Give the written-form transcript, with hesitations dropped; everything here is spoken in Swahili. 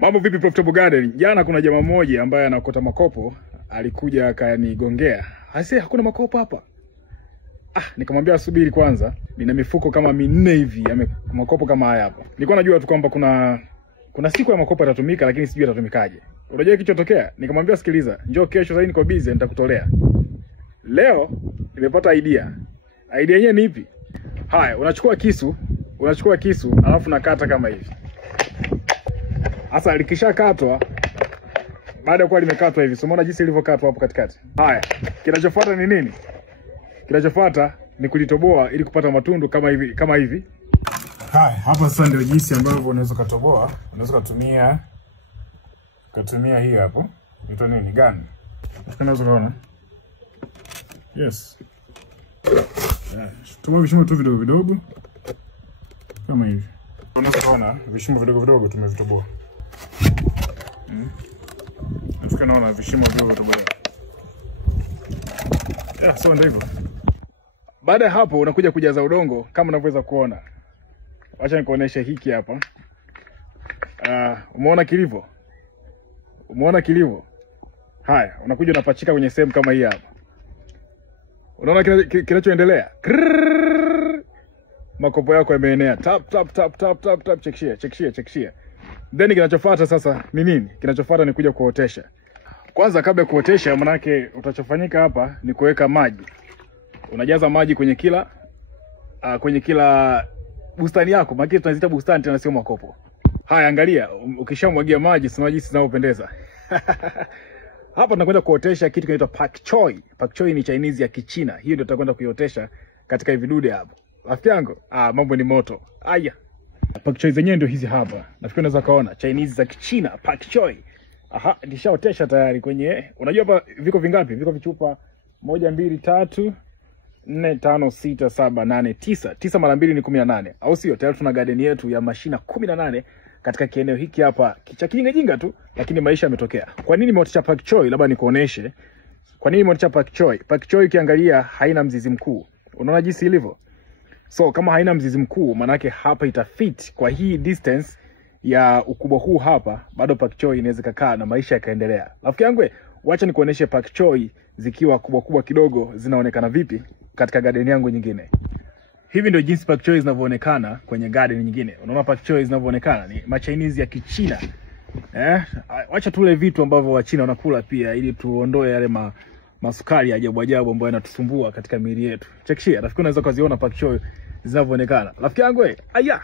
Mambo vipi Profitable Garden? Jana kuna jamaa mmoja ambaye anakota makopo, alikuja akanigongea. Hasa hakuna makopo hapa. Nikamwambia subiri kwanza. Nina mifuko kama 4 hivi ya makopo kama haya hapa. Nilikuwa najua tu kwamba kuna siku ya makopo yatatumika, lakini sijui yatatumikaje. Unajua kilichotokea? Nikamwambia sikiliza, njoo kesho sasa niko busy nitakutolea. Leo nimepata idea. Idea yenyewe ni ipi? Haya, unachukua kisu, alafu nakata kama hivi. Sasa likishakatwa, baada ya kuwa limekatwa hivi, umeona jinsi lilivyokatwa hapo katikati. Haya, kinachofuata ni nini? Kinachofuata ni kulitoboa ili kupata matundu kama hivi. Haya, hapa sasa ndio jinsi ambavyo unaweza kutoboa. Unaweza kutumia hii hapo. Ito nini? Gun. Unaweza kuona? Yes. Toboa vishimo tu vidogo vidogo kama hivi. Unaweza kuona vishimo vidogo vidogo tumevitoboa. Naona vishimo vidogo vidogo. So ndio hivyo. Baada ya hapo unakuja kujaza udongo kama unavyoweza kuona. Acha nikuoneshe hiki hapa. Umeona kilivyo? Haya, unakuja unapachika kwenye sehemu kama hii hapa. Unaona kinachoendelea? Makopo yako yameenea. Tap. Chekishia. Then kinachofuata sasa ni nini? Kinachofuata ni kuja kuotesha. Kwanza kabla ya kuotesha, manake utachofanyika hapa ni kuweka maji. Unajaza maji kwenye kila bustani yako. Maana tunaziita bustani tena sio makopo. Haya, angalia, ukishamwagia maji sina jinsi zinapendeza. Hapa tunakwenda kuotesha kitu kinaitwa pak choi. Pak choi ni Chinese ya Kichina. Hiyo ndio tutakwenda kuiotesha katika hivi vidude hapa. Rafiki yangu, mambo ni moto. Aya. Pak choi zenyewe ndio hizi hapa. Nafikiri unaweza kaona Chinese za Kichina, pak choi. Nishaotesha tayari kwenye. Unajua hapa viko vingapi? Viko vichupa 1 2 3 4 5 6 7 8 9. 9 mara 2 ni 18. Au sio? Tayari tuna garden yetu ya mashina 18 katika kieneo hiki hapa. Cha kijinga tu, lakini maisha yametokea. Kwa nini nimeotesha pak choi? Labda nikuoneshe. Kwa nini nimeotesha pak choi? Pak choi ukiangalia haina mzizi mkuu. Unaona jinsi ilivyo? So kama haina mzizi mkuu, manake hapa itafit kwa hii distance ya ukubwa huu hapa, bado pak choi inaweza kukaa na maisha yakaendelea. Rafiki yangu, wacha nikuoneshe pak choi zikiwa kubwa kidogo zinaonekana vipi katika garden yangu nyingine. Hivi ndio jinsi pak choi zinavyoonekana kwenye garden nyingine. Unaona pak choi zinavyoonekana ni Chinese ya Kichina. Wacha tule vitu ambavyo wa China wanakula pia ili tuondoe yale masukari ajabu ambayo yanatusumbua katika miili yetu. Chekishia, rafiki unaweza kuziona pak choi zinavyoonekana. Rafiki yangu, aya.